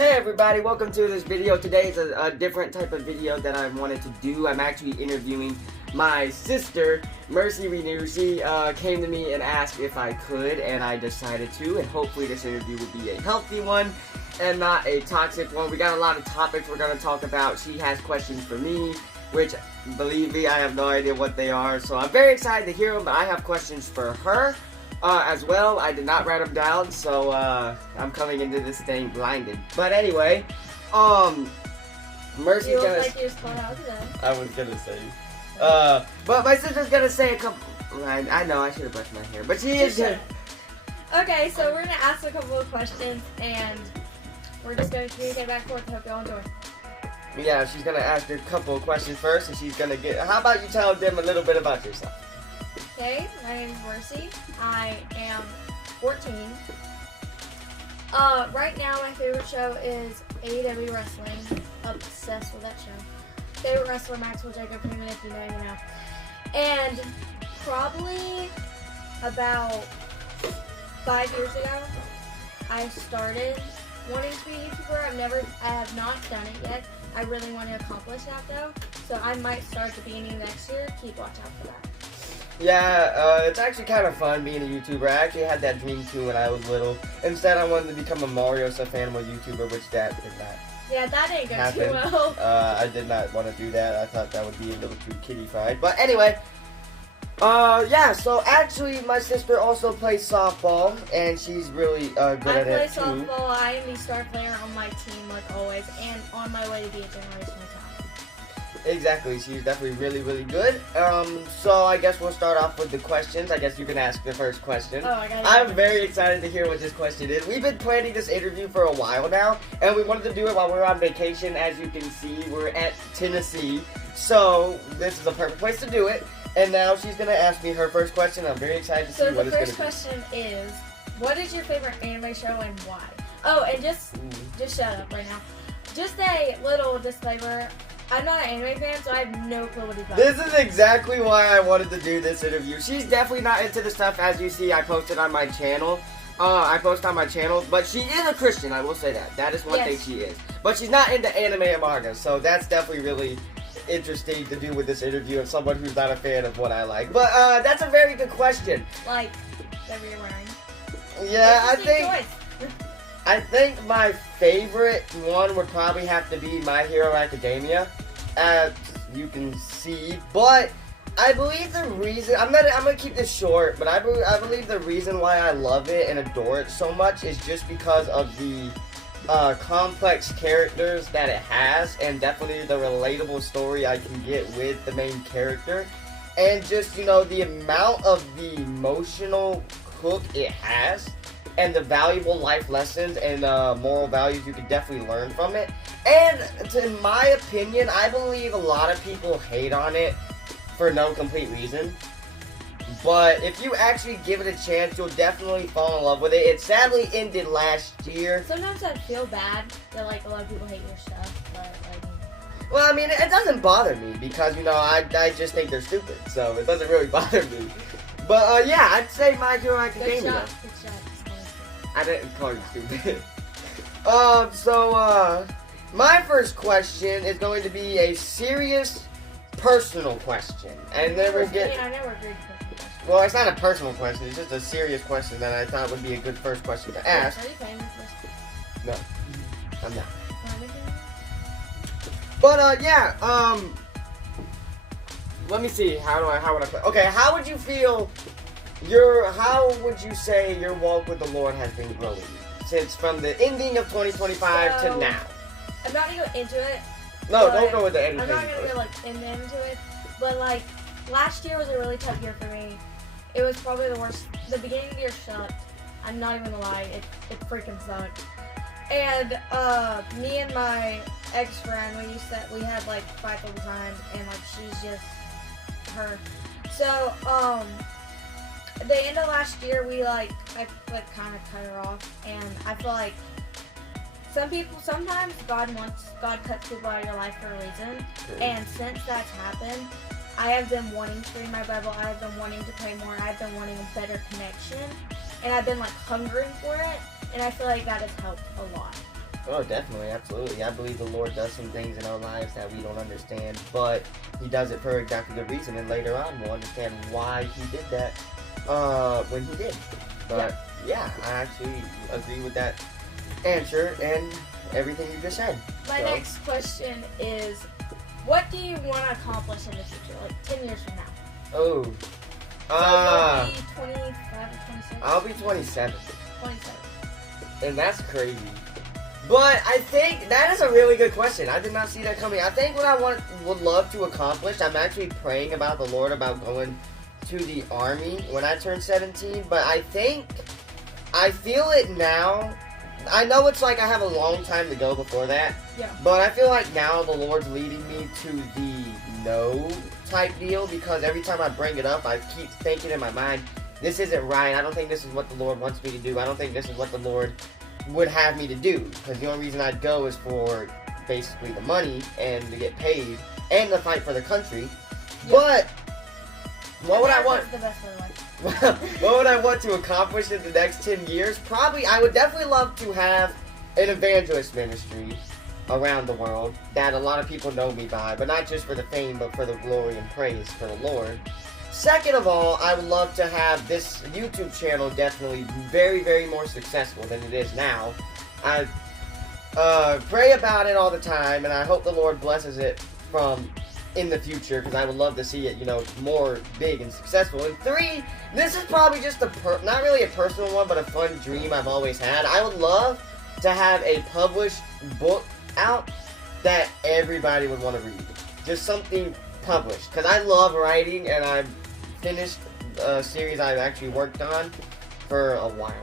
Hey everybody, welcome to this video. Today is a different type of video that I wanted to do. I'm actually interviewing my sister, Mercy Renew. She came to me and asked if I could, and I decided to, and hopefully this interview will be a healthy one and not a toxic one. We got a lot of topics we're going to talk about. She has questions for me, which, believe me, I have no idea what they are, so I'm very excited to hear them, but I have questions for her. As well. I did not write them down, so I'm coming into this thing blinded. But anyway, Mercy's you look gonna. like you just called out today. I was gonna say, but my sister's gonna say a couple. I know I should have brushed my hair, but she is. Okay, so we're gonna ask a couple of questions, and we're just gonna communicate back and forth. Hope y'all enjoy. Yeah, she's gonna ask a couple of questions first, and she's gonna get. How about you tell them a little bit about yourself? Okay, my name is Mercy. I am 14. Right now my favorite show is AEW Wrestling. Obsessed with that show. Favorite wrestler, Maxwell Jacob Freeman, if you know, you know. And probably about 5 years ago, I started wanting to be a YouTuber. I have not done it yet. I really want to accomplish that though. So I might start at the beginning of next year. Keep watch out for that. Yeah, it's actually kind of fun being a YouTuber. I actually had that dream too when I was little. Instead, I wanted to become a Mario stuffed animal YouTuber, which that did not Yeah, that didn't go happen. too well. I did not want to do that. I thought that would be a little too kiddie-fied. But anyway, yeah, so actually my sister also plays softball, and she's really good I at play it too. softball. I am the star player on my team, like always, and on my way to be a generational talent. Exactly, she's definitely really, really good. So I guess we'll start off with the questions. I guess you can ask the first question. Oh, I got it. I'm very excited to hear what this question is. We've been planning this interview for a while now, and we wanted to do it while we were on vacation. As you can see, we're at Tennessee, so this is a perfect place to do it. And now she's going to ask me her first question. I'm very excited to see So what the it's going first to be. question is, what is your favorite anime show and why? Oh, and just shut up right now. Just a little disclaimer. I'm not an anime fan, so I have no clue what he's about. This is exactly why I wanted to do this interview. She's definitely not into the stuff, as you see, I posted on my channel. I post on my channel, but she is a Christian, I will say that. That is one thing she is. But she's not into anime and manga, so that's definitely really interesting to do with this interview of someone who's not a fan of what I like. But that's a very good question. Like, whatever you're wearing. Yeah, Interesting I think my favorite one would probably have to be My Hero Academia, as you can see. But I believe the reason I'm gonna keep this short, but I believe the reason why I love it and adore it so much is just because of the complex characters that it has, and definitely the relatable story I can get with the main character, and just, you know, the amount of the emotional hook it has. And the valuable life lessons and moral values you can definitely learn from it. And in my opinion, I believe a lot of people hate on it for no complete reason. But if you actually give it a chance, you'll definitely fall in love with it. It sadly ended last year. Sometimes I feel bad that, like, a lot of people hate your stuff, but, like... Well, I mean, it doesn't bother me because, you know, I just think they're stupid. So it doesn't really bother me. But, yeah, I'd say My Hero Academia. Good shot. I didn't call you stupid. My first question is going to be a serious, personal question. And then we'll get... I never agreed to personal question. Well, it's not a personal question, it's just a serious question that I thought would be a good first question to ask. Are you paying me for this? No, I'm not. Am I making it? But, yeah, let me see, how would I play? Okay, how would you feel... how would you say your walk with the Lord has been growing since from the ending of 2025 to now? I'm not gonna go into it. No, don't go with the ending. I'm not gonna go like into it. But like last year was a really tough year for me. It was probably the worst. The beginning of the year sucked. I'm not even gonna lie. It freaking sucked. And me and my ex-friend, we had like fights all the time, and like she's just her. So at the end of last year, I kind of cut her off, and I feel like sometimes God cuts people out of your life for a reason, and since that's happened, I have been wanting to read my Bible, I have been wanting to pray more, I've been wanting a better connection, and I've been like hungering for it, and I feel like that has helped a lot. Oh, definitely, absolutely. I believe the Lord does some things in our lives that we don't understand, but He does it for exactly the reason, and later on we'll understand why He did that when He did. But yeah, I actually agree with that answer and everything you just said. My So- next question is, what do you want to accomplish in the future, like 10 years from now? Oh, So you'll be 25 or 26? I'll be 27. 27. And that's crazy. But I think that is a really good question. I did not see that coming. I think what I would love to accomplish, I'm actually praying about the Lord about going to the army when I turn 17. But I feel it now. I know it's like I have a long time to go before that. Yeah. But I feel like now the Lord's leading me to the no type deal, because every time I bring it up, I keep thinking in my mind, this isn't right. I don't think this is what the Lord wants me to do. I don't think this is what the Lord would have me to do. Because the only reason I'd go is for basically the money and to get paid and to fight for the country. Yeah. But what would I want? America's the best way to life. What would I want to accomplish in the next 10 years? Probably, I would definitely love to have an evangelist ministry around the world that a lot of people know me by, but not just for the fame, but for the glory and praise for the Lord. Second of all, I would love to have this YouTube channel definitely very, very more successful than it is now. I pray about it all the time, and I hope the Lord blesses it from in the future, because I would love to see it, more big and successful. And three, this is probably just not really a personal one, but a fun dream I've always had. I would love to have a published book out that everybody would want to read. Just something published, because I love writing, and I've finished a series I've actually worked on for a while.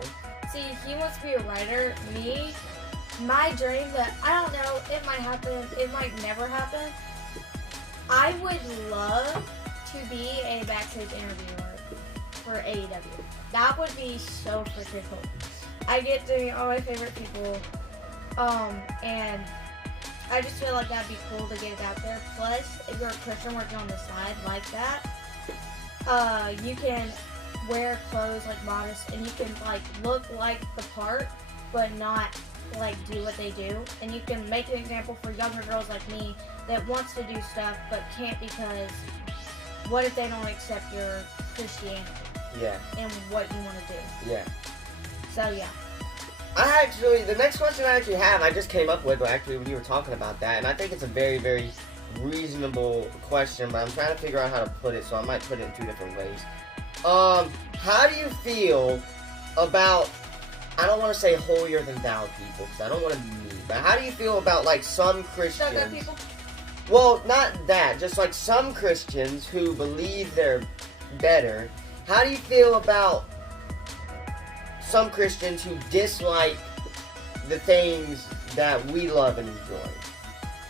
See, he wants to be a writer. Me, my dream that, I don't know, it might happen, it might never happen. I would love to be a backstage interviewer for AEW. That would be so freaking cool. I get to meet all my favorite people, and I just feel like that'd be cool to get it out there. Plus, if you're a Christian working on the side like that, you can wear clothes like modest, and you can like look like the part, but not like do what they do. And you can make an example for younger girls like me that wants to do stuff but can't, because what if they don't accept your Christianity Yeah, and what you want to do? yeah. So yeah. The next question I actually have, I just came up with actually when you were talking about that, and I think it's a very, very reasonable question, but I'm trying to figure out how to put it, so I might put it in two different ways. How do you feel about, I don't want to say holier than thou people, because I don't want to be mean, but how do you feel about like some Christians? So good people. Well, not that, just like some Christians who believe they're better. How do you feel about some Christians who dislike the things that we love and enjoy?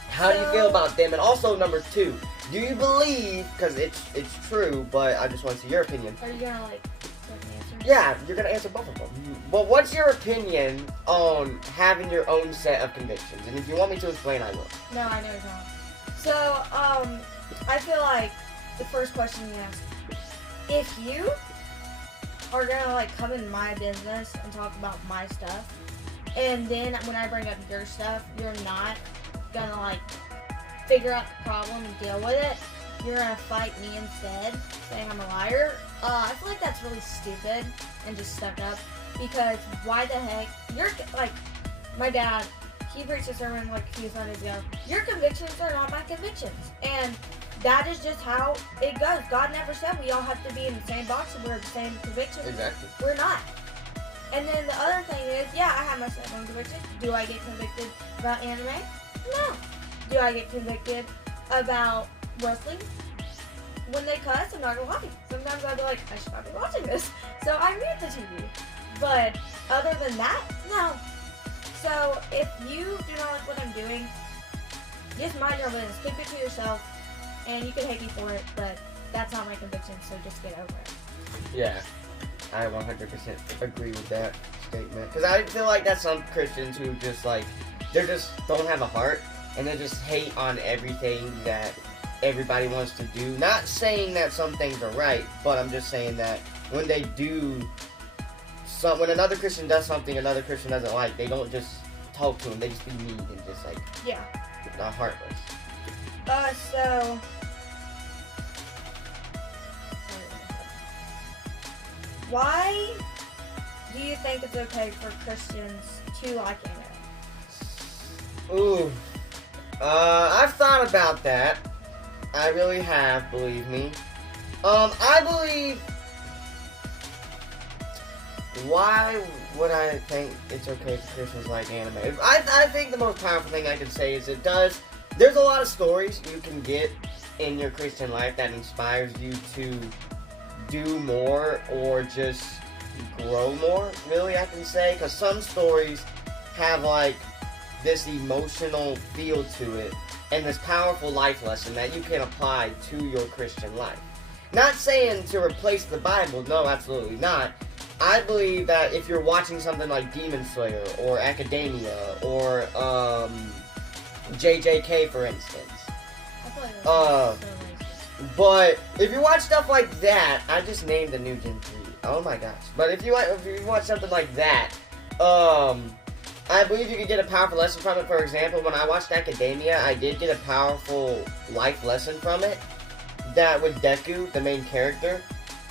How do you feel about them? And also, number two, do you believe, because it's true, but I just want to see your opinion. Are you gonna like give an answer? Yeah, you're going to answer both of them. But what's your opinion on having your own set of convictions? And if you want me to explain, I will. No, I know it's not. So, I feel like the first question you asked, if you are gonna like come in my business and talk about my stuff, and then when I bring up your stuff, you're not gonna like figure out the problem and deal with it, you're gonna fight me instead, saying I'm a liar. I feel like that's really stupid and just stuck up, because why the heck, you're like, my dad, he preached a sermon like a few Sundays ago, your convictions are not my convictions, and that is just how it goes. God never said we all have to be in the same box and we're the same convictions. Exactly. We're not. And then the other thing is, yeah, I have my own convictions. Do I get convicted about anime? No. Do I get convicted about wrestling? When they cuss, I'm not gonna lie. Sometimes I'll be like, I should not be watching this. So I mute the TV. But other than that, no. So if you do not like what I'm doing, just mind your business. Keep it to yourself. And you can hate me for it, but that's not my conviction, so just get over it. Yeah, I 100% agree with that statement. Because I feel like that's some Christians who just like, they just don't have a heart, and they just hate on everything that everybody wants to do. Not saying that some things are right, but I'm just saying that when when another Christian does something another Christian doesn't like, they don't just talk to them. They just be mean and just like Yeah. not heartless. So. Why do you think it's okay for Christians to like anime? Ooh. I've thought about that. I really have, believe me. I believe. Why would I think it's okay for Christians to like anime? I think the most powerful thing I can say is it does. There's a lot of stories you can get in your Christian life that inspires you to do more or just grow more, really, I can say. Because some stories have, like, this emotional feel to it and this powerful life lesson that you can apply to your Christian life. Not saying to replace the Bible, no, absolutely not. I believe that if you're watching something like Demon Slayer or Academia or JJK, for instance, I feel like that's so racist. but if you watch stuff like that, I just named the new Gen 3. Oh my gosh! But if you watch something like that, I believe you could get a powerful lesson from it. For example, when I watched Academia, I did get a powerful life lesson from it. That with Deku, the main character,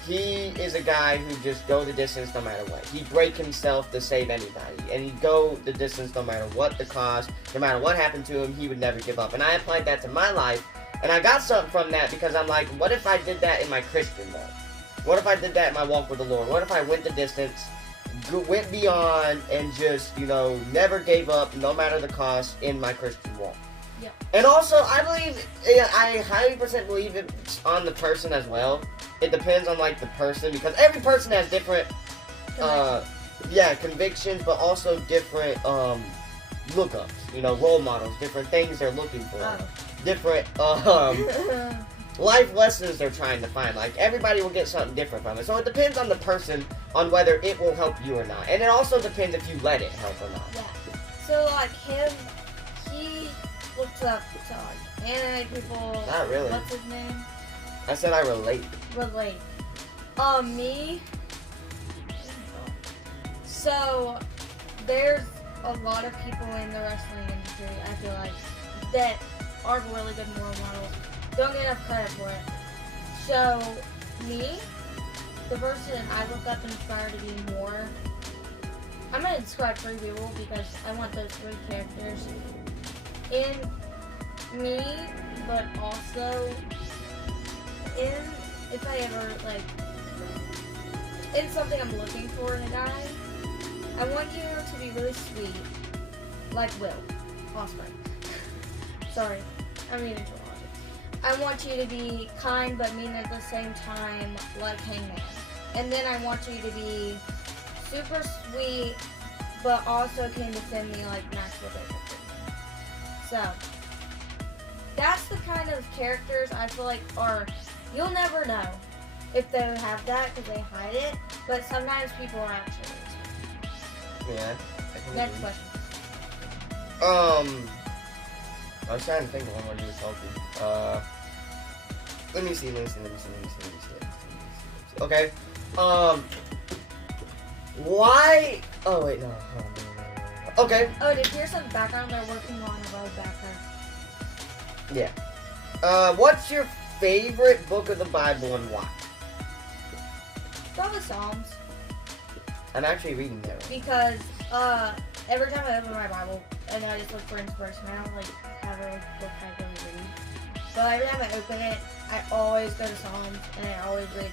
he is a guy who just go the distance no matter what. He'd break himself to save anybody, and he'd go the distance no matter what the cost, no matter what happened to him, he would never give up. And I applied that to my life, and I got something from that because I'm like, what if I did that in my Christian walk? What if I did that in my walk with the Lord? What if I went the distance, went beyond, and just, never gave up, no matter the cost, in my Christian walk? Yeah. And also, I highly percent believe it's on the person as well. It depends on, like, the person, because every person has different, convictions, but also different, lookups, role models, different things they're looking for, different, life lessons they're trying to find. Like, everybody will get something different from it. So it depends on the person on whether it will help you or not. And it also depends if you let it help or not. Yeah. So, like, he looks up to, like, anime people. Not really. What's his name? I said I relate. Relate. Me. So, there's a lot of people in the wrestling industry, I feel like, that are really good moral models. Don't get enough credit for it. So, me, the person I look up and aspire to be more, I'm going to describe 3 people because I want those 3 characters in me, but also if I ever, in something I'm looking for in a guy, I want you to be really sweet, like Will Ospreay. Sorry, I'm reading into logic. I want you to be kind but mean at the same time, like Hangman. And then I want you to be super sweet, but also can defend me like Maxwell Jacobson. So, that's the kind of characters I feel like you'll never know if they have that because they hide it, but sometimes people are actually. Yeah. Next question. I was trying to think of one while you were talking. Let me see. Okay. Why? Oh wait, no. Okay. Oh, did you hear some background? They're working on a road background. Yeah. What's your favorite book of the Bible and why? Probably Psalms. I'm actually reading that one. Because every time I open my Bible and I just look for inspiration, I don't have a book I really read. But every time I open it, I always go to Psalms and I always read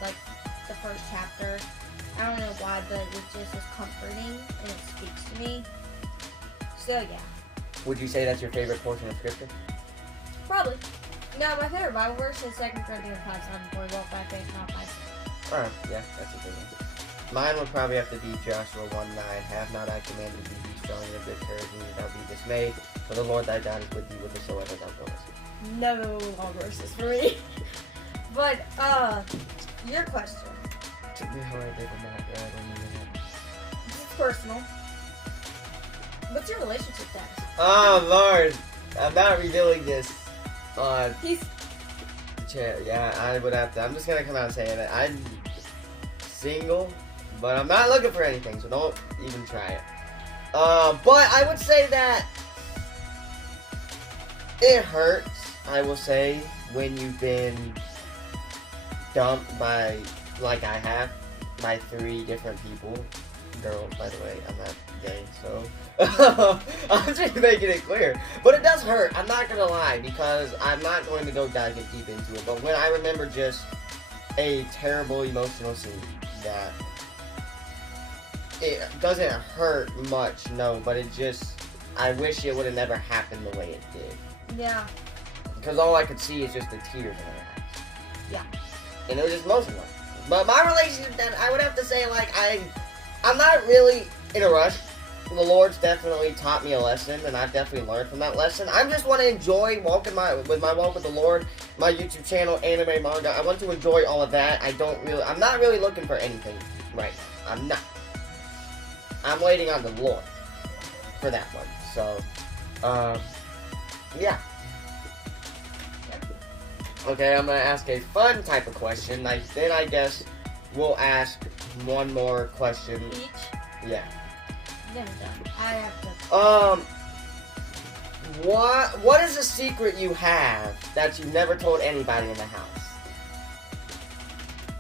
the first chapter. I don't know why, but it just is comforting and it speaks to me. So yeah. Would you say that's your favorite portion of Scripture? Probably. No, my favorite Bible verse is 2 Corinthians 5:7, for we walk by faith, not by sight. Oh, yeah, that's a good one. Mine would probably have to be Joshua 1:9. Have not I commanded thee, be strong and of good courage, and do not be dismayed, for the Lord thy God is with thee whithersoever thou goest. No long verses for me. But, your question. Took me how I did with my God, I don't even know. This is personal. What's your relationship status? Oh, Lord. I'm not revealing this on He's the chair. Yeah, I would have to. I'm just going to come out and say it. I'm single, but I'm not looking for anything, so don't even try it. But I would say that it hurts, I will say, when you've been dumped by, like I have, by 3 different people. Girls, by the way, I'm not gay, so I'm just making it clear. But it does hurt, I'm not gonna lie, because I'm not going to go dive deep into it. But when I remember just a terrible emotional scene that it doesn't hurt much, no, but it just, I wish it would have never happened the way it did. Yeah. Because all I could see is just the tears in her eyes. Yeah. And it was just emotional. But my relationship, then, I would have to say, like, I'm not really in a rush. The Lord's definitely taught me a lesson, and I've definitely learned from that lesson. I just want to enjoy walking my walk with the Lord, my YouTube channel, anime, manga. I want to enjoy all of that. I'm not really looking for anything right now. I'm not. I'm waiting on the Lord for that one. So, yeah. Okay, I'm gonna ask a fun type of question. Then I guess we'll ask one more question. Each? Yeah. Then we're done. I have to. What is a secret you have that you've never told anybody in the house?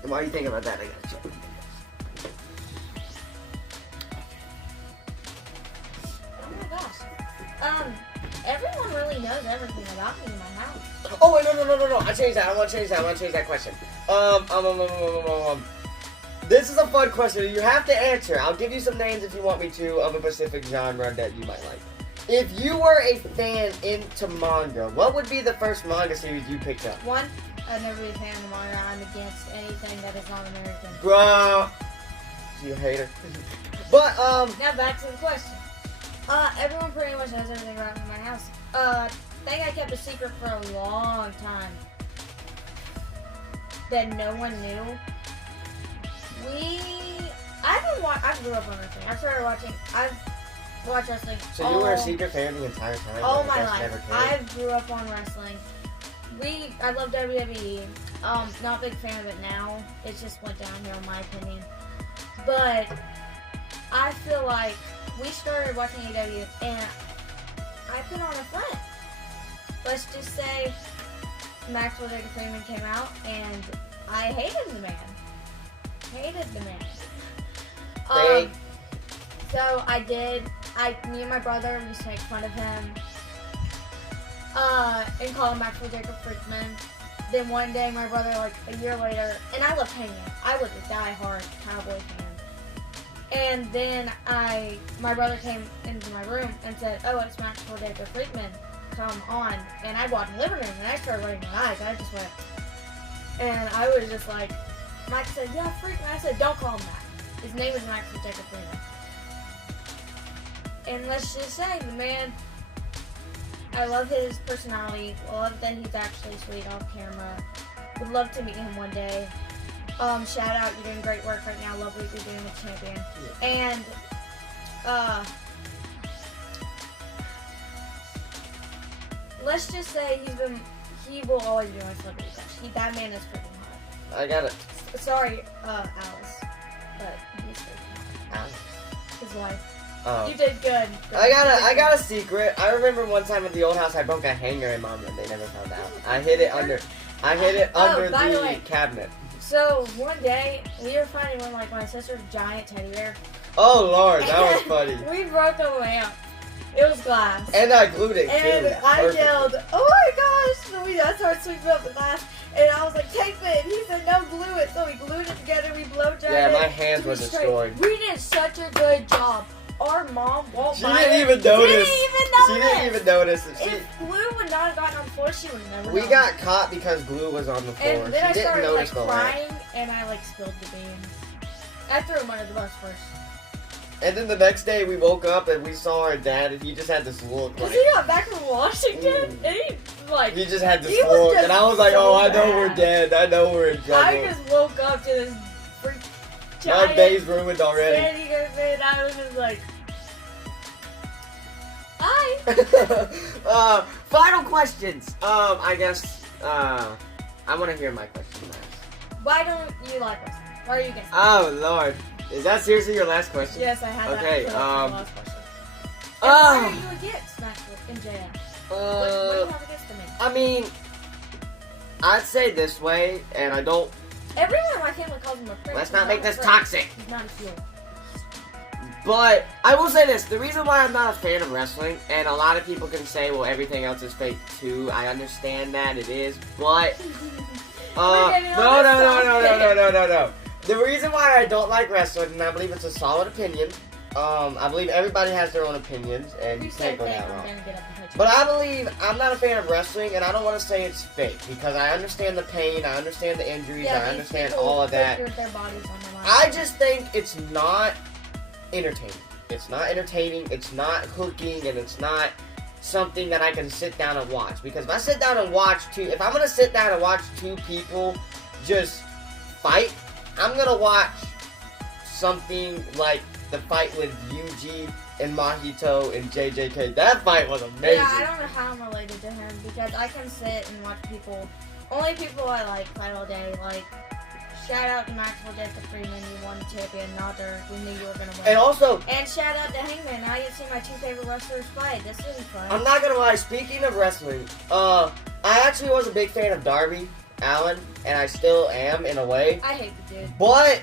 And while you think about that, I gotta check. Oh my gosh. Everyone really knows everything about me in my house. Oh wait, no! I changed that. I want to change that question. This is a fun question. You have to answer. I'll give you some names if you want me to of a specific genre that you might like. If you were a fan into manga, what would be the first manga series you picked up? One, I've never been a fan of manga. I'm against anything that is not American. Bruh. You hater. But, Now back to the question. Everyone pretty much knows everything about me in my house. I think I kept a secret for a long time that no one knew. I grew up on wrestling. I've watched wrestling. So you were a secret fan the entire time? All my life. I grew up on wrestling. I love WWE. Not a big fan of it now. It's just went downhill in my opinion. But I feel like we started watching AEW and I put on a front. Let's just say Maxwell Jacob Freeman came out and I hated the man. So I did. Me and my brother used to make fun of him and call him Maxwell Jacob Freeman. Then one day, my brother, like a year later, and I loved Hangman. I was a die-hard Cowboy fan. And then my brother came into my room and said, "Oh, it's Maxwell Jacob Freeman. Come on." And I walked in the living room and I started rubbing my eyes. I just went, and I was just like, Mike said, "Yeah, Freeman." I said, "Don't call him that. His name is Maxwell Jacob Freeman." And let's just say, the man, I love his personality. I love that he's actually sweet off camera. Would love to meet him one day. Shout out, you're doing great work right now. Love what you're doing with Champion. Yeah. And, let's just say he will always be my celebrity crush. That man is freaking hot. I got it. Sorry, Alice. But he's freaking hot. Alice? His wife. Oh. You did good. I got a secret. I remember one time at the old house I broke a hanger in Mom and they never found out. I hid it under the cabinet. So one day we were finding my sister's giant teddy bear. Oh Lord, that was funny. We broke the lamp. It was glass. And I glued it and too. And I yelled, "Oh my gosh!" So I started sweeping up the glass. And I was like, "Tape it." And he said, "No, glue it." So we glued it together. We blow dried it. Yeah, my hands were destroyed. We did such a good job. Our mom walked by. She didn't even notice. She didn't even notice. If glue would not have gotten on the floor, she would never. We got caught because glue was on the floor. And then she I started didn't notice crying, and I spilled the beans. I threw him under the bus first. And then the next day we woke up and we saw our dad, and he just had this look. Cause he got back from Washington, and he just had this look, and I was like, "Oh, I know we're dead. I know we're in trouble." I just woke up to this freak giant. My day's ruined already. Standing over there, and I was just like, "Hi." Final questions. I guess I want to hear my question last. Why don't you like wrestling? Why are you guessing? Oh Lord. Is that seriously your last question? Yes, I had that. Okay, last question. And why are you against Maxwell and JF? What do you have against them? I mean, I'd say this way, and I don't. Everyone in my family calls him a prick. Let's He's not make a this prick. toxic. He's not a heel. But I will say this: the reason why I'm not a fan of wrestling, and a lot of people can say, well, everything else is fake too. I understand that it is, but no. The reason why I don't like wrestling, and I believe it's a solid opinion. I believe everybody has their own opinions, and you can't go that wrong. But I believe I'm not a fan of wrestling, and I don't want to say it's fake because I understand the pain, I understand the injuries, I understand all of that. Their bodies on the line. I just think it's not entertaining. It's not entertaining, it's not hooking, and it's not something that I can sit down and watch. Because if I sit down and watch if I'm going to sit down and watch two people just fight, I'm going to watch something like the fight with Yuji and Mahito and JJK. That fight was amazing. Yeah, I don't know how I'm related to him because I can sit and watch only people I like fight all day. Like, shout out to Maxwell Jacob Freeman, you won the champion, not Dirk. We knew you were going to win. And shout out to Hangman, now you see my two favorite wrestlers fight. This is fun. I'm not going to lie, speaking of wrestling, I actually was a big fan of Darby Allin, and I still am in a way. I hate the dude. But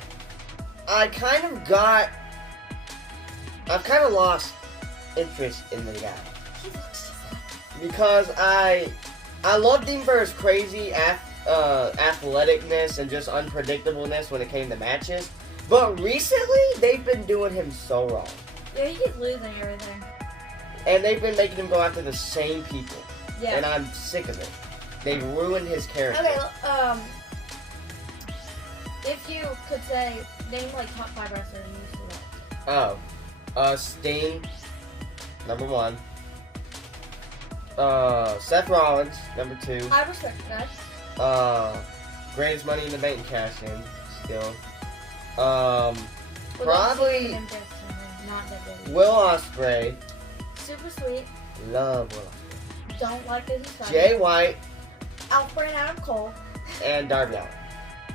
I've kind of lost interest in the guy. He looks just like Because I loved him for his crazy athleticness and just unpredictableness when it came to matches. But recently, they've been doing him so wrong. Yeah, he keeps losing everything. And they've been making him go after the same people. Yeah. And I'm sick of it. They've ruined his character. Okay, if you could say, name like top 5 wrestlers you used to like. Sting, number 1. Seth Rollins, number 2. I respect that. Greatest Money in the Bank cash-in, still. Well, Probably that's Jackson, not WWE. Will Ospreay. Super sweet. Love Will Don't like that he's Ospreay. fighting. Jay White Alfred and Adam Cole. and Darby Allin.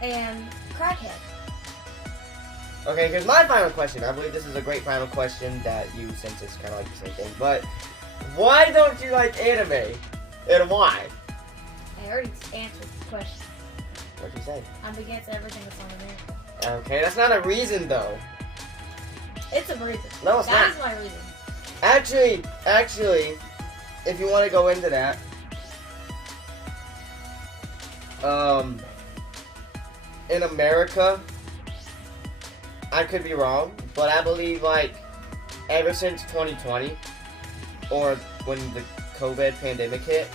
And Crackhead. Okay, here's my final question. I believe this is a great final question that you, since it's kind of like the same thing. But why don't you like anime? And why? I already answered the question. What'd you say? I'm against everything that's on America. Okay, that's not a reason though. It's a reason. No, it's That not. is my reason. Actually, if you want to go into that, in America, I could be wrong, but I believe like ever since 2020, or when the COVID pandemic hit,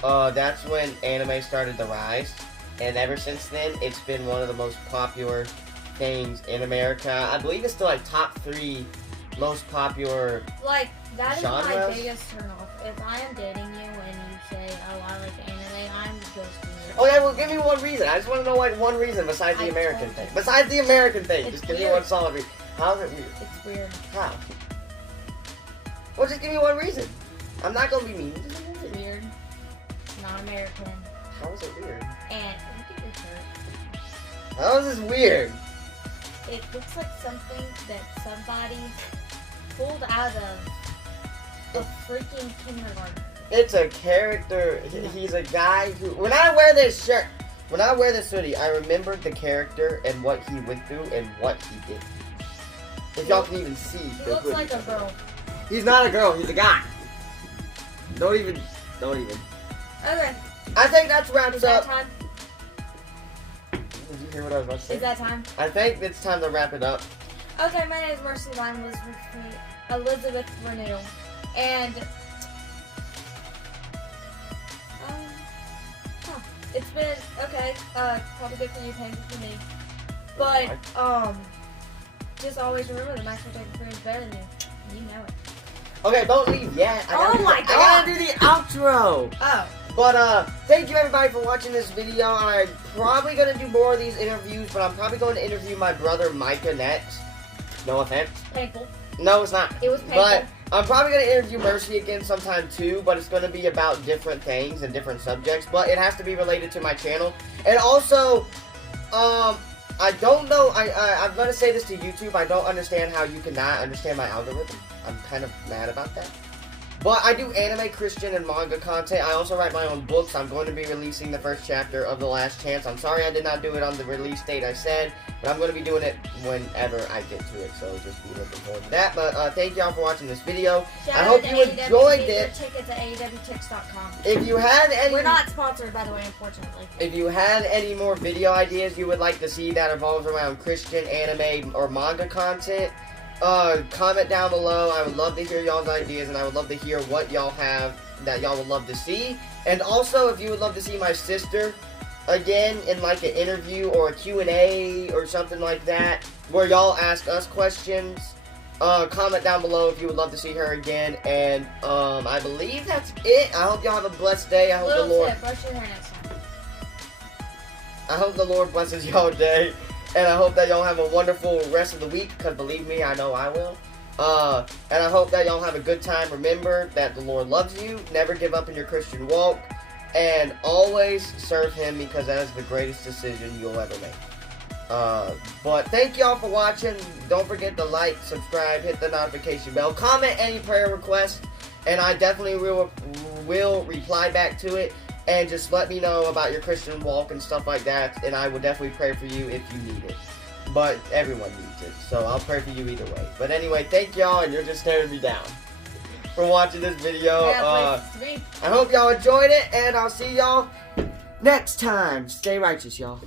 that's when anime started to rise, and ever since then, it's been one of the most popular things in America. I believe it's still like top 3 most popular. Like, that is my Genres? biggest turnoff. If I am dating you and you say, oh, I like anime, I'm ghosting you. Oh yeah, well give me one reason. I just want to know like one reason besides the I American told thing. you. Besides the American thing, It's just give me weird. one solid reason. How is it weird? It's weird. How? Well, just give me one reason. I'm not gonna be mean. Just give me one It's reason. weird. Not American. How is it weird? And look at your shirt. How is this weird? It looks like something that somebody pulled out of a freaking kindergarten. It's a character. He's a guy who. When I wear this shirt, when I wear this hoodie, I remember the character and what he went through and what he did. If y'all can even see. He the looks hoodie. like a girl. He's not a girl. He's a guy. Don't even. Okay. I think that's Is wraps that up. time? Did you hear what I was about to say? Is that time? I think it's time to wrap it up. Okay, my name is Mercy Lime Elizabeth Renew. And it's been okay, probably good for you, painful for me. But just always remember that Maxwell Jacob Freeman is better than you. You know it. Okay, don't leave yet. Oh my I gotta do the outro. Oh. But thank you everybody for watching this video. I'm probably gonna do more of these interviews, but I'm probably going to interview my brother Micah next. No offense. Painful. No, it's not. It was painful. But I'm probably gonna interview Mercy again sometime too. But it's gonna be about different things and different subjects. But it has to be related to my channel. And also, I don't know. I'm gonna say this to YouTube. I don't understand how you cannot understand my algorithm. I'm kind of mad about that. But I do anime, Christian, and manga content. I also write my own books. I'm going to be releasing the first chapter of The Last Chance. I'm sorry I did not do it on the release date I said, but I'm going to be doing it whenever I get to it, so just be looking forward to that. But thank y'all for watching this video. I hope you enjoyed it. Tickets at AEWTix.com. If you had any... We're not sponsored, by the way, unfortunately. If you had any more video ideas you would like to see that revolves around Christian, anime, or manga content, comment down below. I would love to hear y'all's ideas, and I would love to hear what y'all have that y'all would love to see. And also, if you would love to see my sister again in like an interview or a Q&A or something like that, where y'all ask us questions, comment down below if you would love to see her again. And I believe that's it. I hope y'all have a blessed day. I hope the Lord... tip, brush your hair next time. I hope the Lord blesses y'all day. And I hope that y'all have a wonderful rest of the week, because believe me, I know I will. And I hope that y'all have a good time. Remember that the Lord loves you. Never give up in your Christian walk. And always serve Him, because that is the greatest decision you'll ever make. But thank y'all for watching. Don't forget to like, subscribe, hit the notification bell. Comment any prayer requests, and I definitely will reply back to it. And just let me know about your Christian walk and stuff like that, and I will definitely pray for you if you need it. But everyone needs it, so I'll pray for you either way. But anyway, thank y'all, and you're just staring me down for watching this video. I hope y'all enjoyed it, and I'll see y'all next time. Stay righteous, y'all.